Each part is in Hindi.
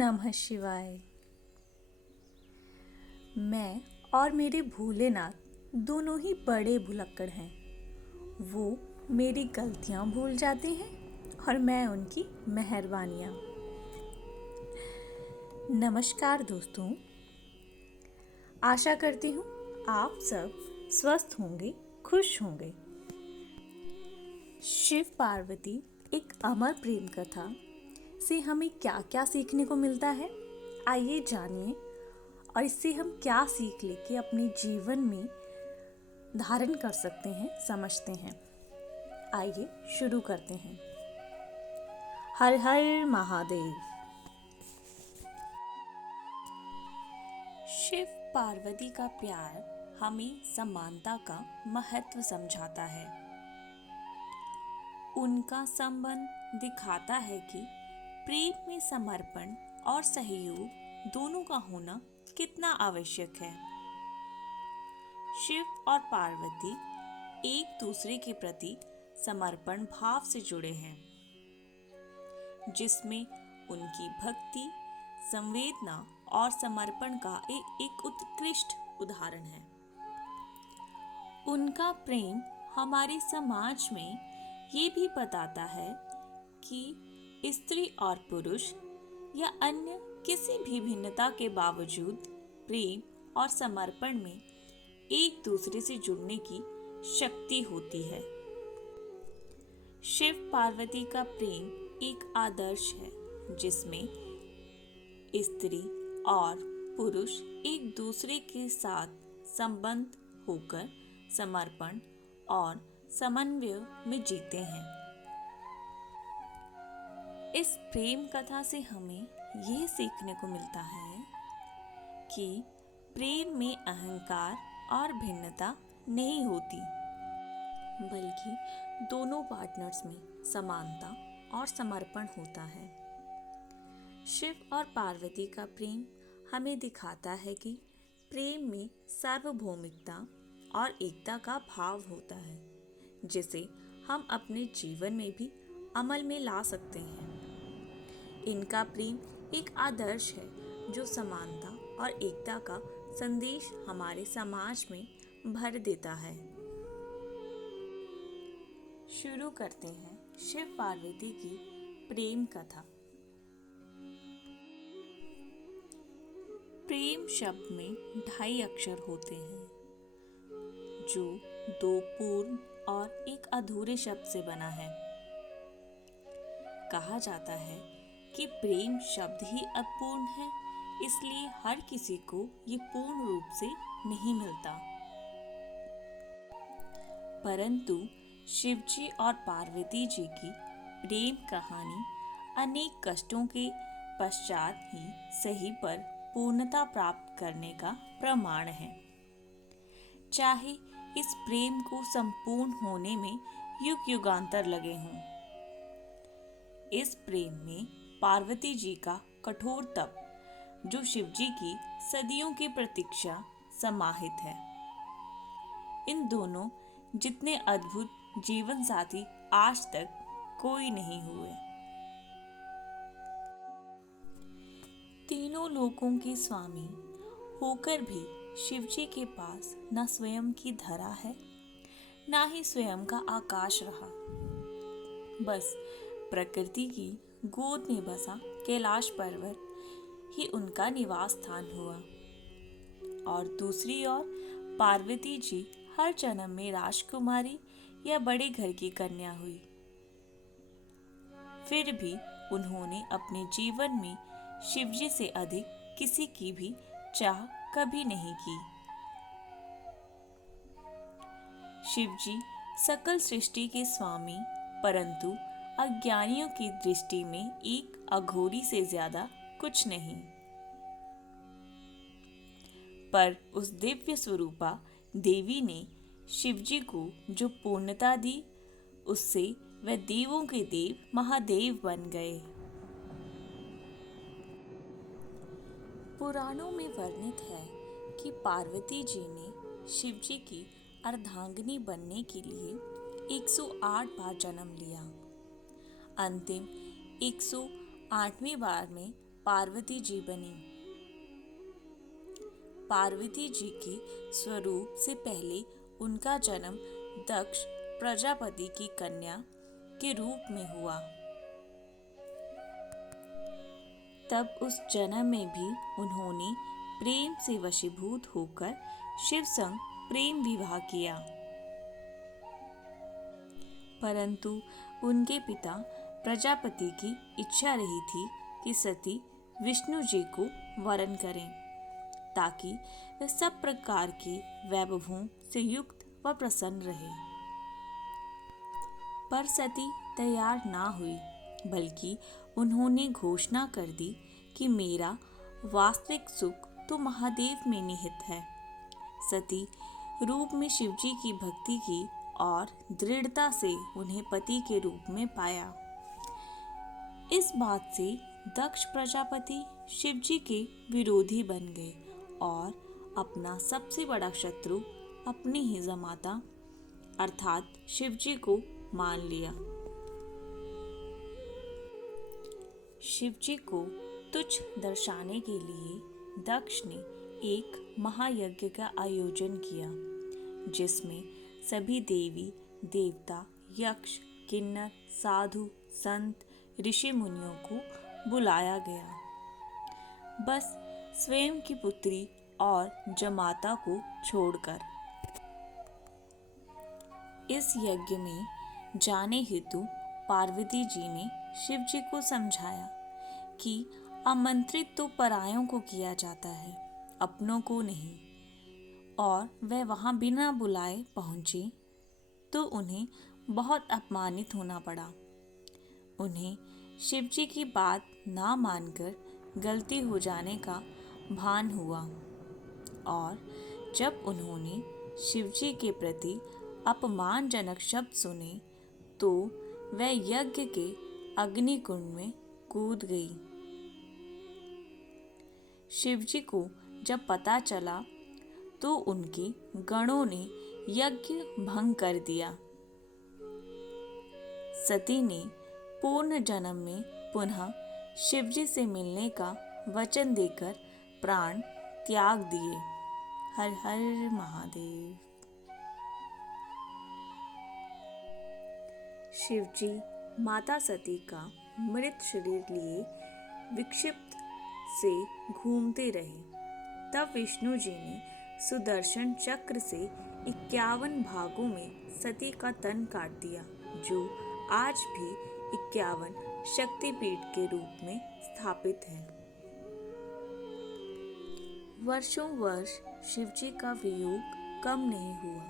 नमः शिवाय। मैं और मेरे भोलेनाथ दोनों ही बड़े भुलक्कड़ हैं। वो मेरी गलतियां भूल जाते हैं और मैं उनकी मेहरबानियां। नमस्कार दोस्तों, आशा करती हूँ आप सब स्वस्थ होंगे, खुश होंगे। शिव पार्वती एक अमर प्रेम कथा से हमें क्या क्या सीखने को मिलता है, आइए जानिए और इससे हम क्या सीख लेके अपने जीवन में धारण कर सकते हैं, समझते हैं। आइए शुरू करते हैं। हर हर महादेव। शिव पार्वती का प्यार हमें समानता का महत्व समझाता है। उनका संबंध दिखाता है कि प्रेम में समर्पण और सहयोग दोनों का होना कितना आवश्यक है। शिव और पार्वती एक दूसरे के प्रति समर्पण भाव से जुड़े हैं, जिसमें उनकी भक्ति, संवेदना और समर्पण का एक उत्कृष्ट उदाहरण है। उनका प्रेम हमारे समाज में ये भी बताता है कि स्त्री और पुरुष या अन्य किसी भी भिन्नता के बावजूद प्रेम और समर्पण में एक दूसरे से जुड़ने की शक्ति होती है। शिव पार्वती का प्रेम एक आदर्श है, जिसमें स्त्री और पुरुष एक दूसरे के साथ संबंध होकर समर्पण और समन्वय में जीते हैं। इस प्रेम कथा से हमें यह सीखने को मिलता है कि प्रेम में अहंकार और भिन्नता नहीं होती, बल्कि दोनों पार्टनर्स में समानता और समर्पण होता है। शिव और पार्वती का प्रेम हमें दिखाता है कि प्रेम में सार्वभौमिकता और एकता का भाव होता है, जिसे हम अपने जीवन में भी अमल में ला सकते हैं। इनका प्रेम एक आदर्श है जो समानता और एकता का संदेश हमारे समाज में भर देता है। शुरू करते हैं शिव पार्वती की प्रेम कथा। प्रेम शब्द में 2.5 अक्षर होते हैं, जो 2 पूर्ण और एक अधूरे शब्द से बना है। कहा जाता है कि प्रेम शब्द ही अपूर्ण है, इसलिए हर किसी को ये पूर्ण रूप से नहीं मिलता। परंतु शिवजी और पार्वती जी की प्रेम कहानी अनेक कष्टों के पश्चात ही सही पर पूर्णता प्राप्त करने का प्रमाण है। चाहे इस प्रेम को संपूर्ण होने में युग युगांतर लगे हों, इस प्रेम में पार्वती जी का कठोर तप, जो शिवजी की सदियों की प्रतीक्षा समाहित है। इन दोनों जितने अद्भुत जीवन साथी आज तक कोई नहीं हुए। तीनों लोकों के स्वामी होकर भी शिवजी के पास न स्वयं की धरा है, ना ही स्वयं का आकाश रहा। बस प्रकृति की गोद में बसा कैलाश पर्वत ही उनका निवास स्थान हुआ, और दूसरी ओर पार्वती जी हर जन्म में राजकुमारी या बड़े घर की कन्या हुई। फिर भी उन्होंने अपने जीवन में शिवजी से अधिक किसी की भी चाह कभी नहीं की। शिवजी सकल सृष्टि के स्वामी, परंतु अज्ञानियों की दृष्टि में एक अघोरी से ज्यादा कुछ नहीं। पर उस दिव्य स्वरूपा देवी ने शिवजी को जो पूर्णता दी, उससे वह देवों के देव महादेव बन गए। पुराणों में वर्णित है कि पार्वती जी ने शिवजी की अर्धांगिनी बनने के लिए 108 बार जन्म लिया। अंतिम 108वें बार में पार्वती जी बनी। पार्वती जी के स्वरूप से पहले उनका जन्म दक्ष प्रजापति की कन्या के रूप में हुआ। तब उस जन्म में भी उन्होंने प्रेम से वशीभूत होकर शिव संग प्रेम विवाह किया, परंतु उनके पिता प्रजापति की इच्छा रही थी कि सती विष्णु जी को वरण करें, ताकि वे सब प्रकार के वैभवों से युक्त व प्रसन्न रहे। पर सती तैयार ना हुई, बल्कि उन्होंने घोषणा कर दी कि मेरा वास्तविक सुख तो महादेव में निहित है। सती रूप में शिवजी की भक्ति की और दृढ़ता से उन्हें पति के रूप में पाया। इस बात से दक्ष प्रजापति शिवजी के विरोधी बन गए और अपना सबसे बड़ा शत्रु अपनी ही जमाता अर्थात शिवजी को मान लिया। शिवजी को तुच्छ दर्शाने के लिए दक्ष ने एक महायज्ञ का आयोजन किया, जिसमें सभी देवी देवता, यक्ष, किन्नर, साधु, संत, ऋषि मुनियों को बुलाया गया, बस स्वयं की पुत्री और जमाता को छोड़कर। इस यज्ञ में जाने हेतु पार्वती जी ने शिव जी को समझाया कि आमंत्रित तो परायों को किया जाता है, अपनों को नहीं, और वह वहां बिना बुलाए पहुंचे तो उन्हें बहुत अपमानित होना पड़ा। उन्हें शिवजी की बात ना मानकर गलती हो जाने का भान हुआ, और जब उन्होंने शिवजी के प्रति अपमानजनक शब्द सुने तो वह यज्ञ के अग्निकुंड में कूद गई। शिवजी को जब पता चला तो उनके गणों ने यज्ञ भंग कर दिया। सती ने पूर्ण जन्म में पुनः शिवजी से मिलने का वचन देकर प्राण त्याग दिए। हर हर महादेव। शिवजी माता सती का मृत शरीर लिए विक्षिप्त से घूमते रहे। तब विष्णु जी ने सुदर्शन चक्र से 51 भागों में सती का तन काट दिया, जो आज भी 51 शक्तिपीठ के रूप में स्थापित है। वर्षों वर्ष शिवजी का वियोग कम नहीं हुआ,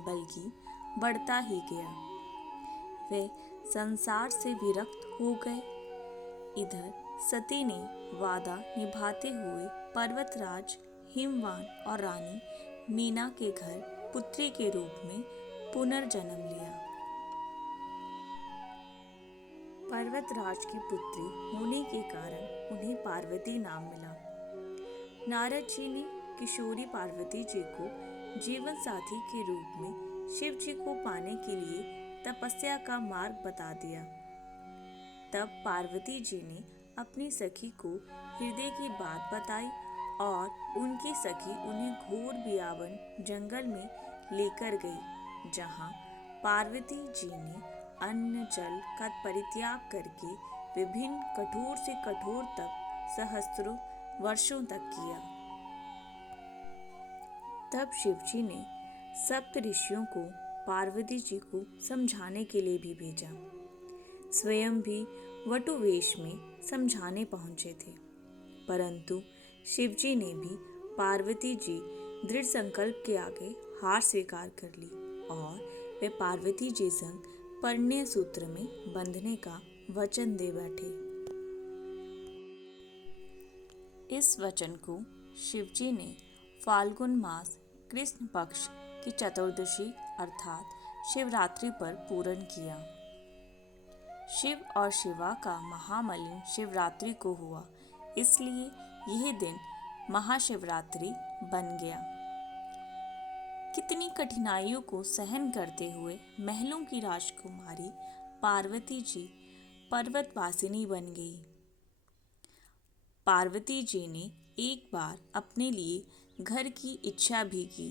बल्कि बढ़ता ही गया। वे संसार से विरक्त हो गए। इधर सती ने वादा निभाते हुए पर्वतराज हिमवान और रानी मीना के घर पुत्री के रूप में पुनर्जन्म लिया। पर्वतराज की पुत्री होने के कारण उन्हें पार्वती नाम मिला। नारद जी ने किशोरी पार्वती जी को जीवन साथी के रूप में शिव जी को पाने के लिए तपस्या का मार्ग बता दिया। तब पार्वती जी ने अपनी सखी को हृदय की बात बताई और उनकी सखी उन्हें घोर बियावन जंगल में लेकर गई, जहां पार्वती जी ने अन्न जल का परित्याग करके विभिन्न कठोर से कठोर तप सहस्त्रों वर्षों तक किया। तब शिवजी ने सप्त ऋषियों को पार्वती जी को समझाने के लिए भी भेजा। स्वयं भी वटु वेश में समझाने पहुंचे थे, परंतु शिवजी ने भी पार्वती जी दृढ़ संकल्प के आगे हार स्वीकार कर ली और वे पार्वती जी संग परिणय सूत्र में बंधने का वचन दे बैठे। इस वचन को शिवजी ने फाल्गुन मास कृष्ण पक्ष की चतुर्दशी अर्थात शिवरात्रि पर पूर्ण किया। शिव और शिवा का महामलिन शिवरात्रि को हुआ, इसलिए यह दिन महाशिवरात्रि बन गया। कितनी कठिनाइयों को सहन करते हुए महलों की राजकुमारी पार्वती जी पर्वतवासिनी बन गई। पार्वती जी ने एक बार अपने लिए घर की इच्छा भी की।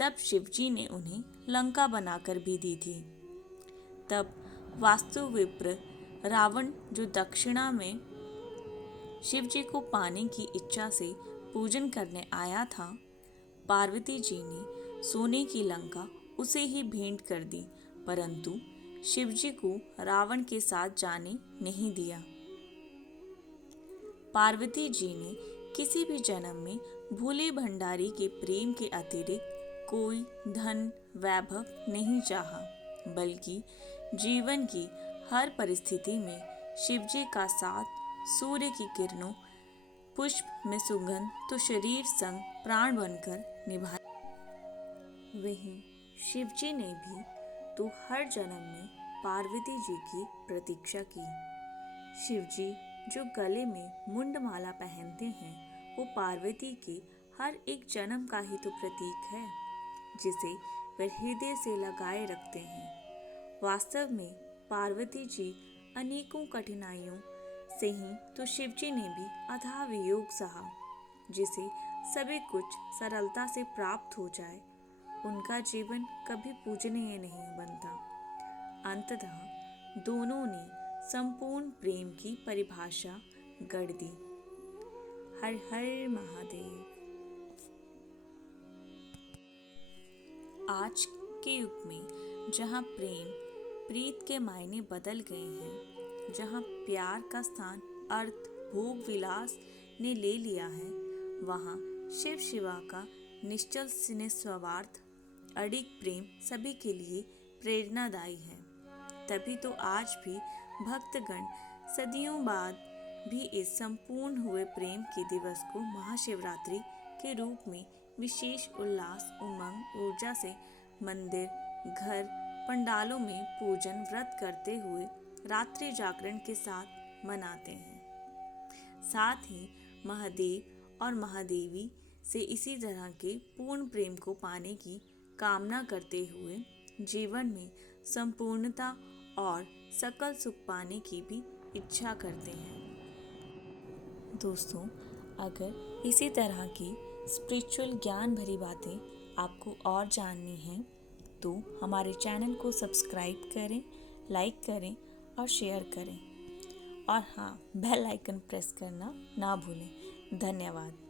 तब शिवजी ने उन्हें लंका बनाकर भी दी थी। तब वास्तुविप्र रावण, जो दक्षिणा में शिवजी को पाने की इच्छा से पूजन करने आया था, पार्वती जी ने सोने की लंका उसे ही भेंट कर दी, परंतु शिवजी को रावण के साथ जाने नहीं दिया। पार्वती जी ने किसी भी जन्म में भोले भंडारी के प्रेम के अतिरिक्त कोई धन वैभव नहीं चाहा, बल्कि जीवन की हर परिस्थिति में शिवजी का साथ, सूर्य की किरणों, पुष्प में सुगंध तो शरीर संग प्राण बनकर निभाया। वहीं शिवजी ने भी तो हर जन्म में पार्वती जी की प्रतीक्षा की। शिवजी जो गले में मुंडमाला पहनते हैं, वो पार्वती के हर एक जन्म का ही तो प्रतीक है, जिसे वे हृदय से लगाए रखते हैं। वास्तव में पार्वती जी अनेकों कठिनाइयों से ही तो शिवजी ने भी अथाह वियोग सहा, जिसे सभी कुछ सरलता से प्राप्त हो जाए, उनका जीवन कभी पूजनीय नहीं बनता। अंततः दोनों ने संपूर्ण प्रेम की परिभाषा गढ़ दी। हर हर महादेव। आज के युग में जहाँ प्रेम प्रीत के मायने बदल गए हैं, जहाँ प्यार का स्थान अर्थ भोग विलास ने ले लिया है, वहाँ शिव शिवा का निश्चल निस्वार्थ अडिग प्रेम सभी के लिए प्रेरणादायी है। तभी तो आज भी भक्तगण सदियों बाद भी इस संपूर्ण हुए प्रेम के दिवस को महाशिवरात्रि के रूप में विशेष उल्लास, उमंग, ऊर्जा से मंदिर, घर, पंडालों में पूजन व्रत करते हुए रात्रि जागरण के साथ मनाते हैं। साथ ही महादेव और महादेवी से इसी तरह के पूर्ण प्रेम को पाने की कामना करते हुए जीवन में संपूर्णता और सकल सुख पाने की भी इच्छा करते हैं। दोस्तों, अगर इसी तरह की स्पिरिचुअल ज्ञान भरी बातें आपको और जाननी हैं, तो हमारे चैनल को सब्सक्राइब करें, लाइक करें और शेयर करें। और हाँ, बेल आइकन प्रेस करना ना भूलें। धन्यवाद।